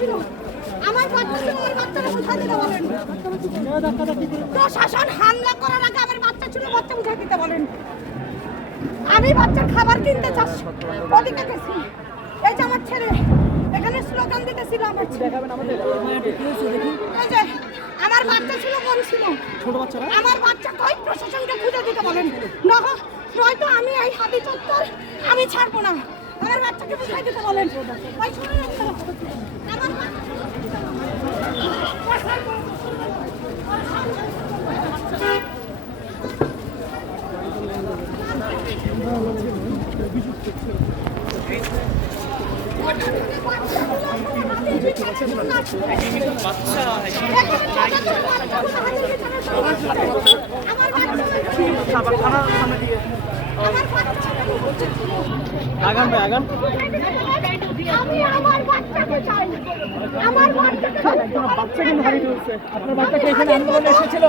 ছিল, আমার বাচ্চা ছিল, আমার বাচ্চারা বুঝাই দিতে বলেন। প্রশাসন হামলা করার আগে আমার বাচ্চা ছিল, বাচ্চা বুঝাই দিতে বলেন। আমি বাচ্চার খাবার কিনতে চাচ্ছি, ওদিকে গেছি, এই যে আমার ছেলে এখানে স্লোগান দিতেছিল, আমার ছেলে এই যে আমার বাচ্চা ছিল, গরু ছিল, ছোট বাচ্চারা, আমার বাচ্চা কই প্রশাসনকে খুঁজে দিতে বলেন, নয়তো আমি এই হাতি চত্বর আমি ছাড়বো না, আমার বাচ্চাকে বুঝাই দিতে বলেন। ভাই শুনুন, আমার আগান ভাই আগান। আমি আমার বাচ্চাকে চাই, আমার বাচ্চাকে বাচ্চা কিন্তু হারিয়ে ফেলছে। আপনার বাচ্চা কি এখানে আন্দোলনে এসেছিল?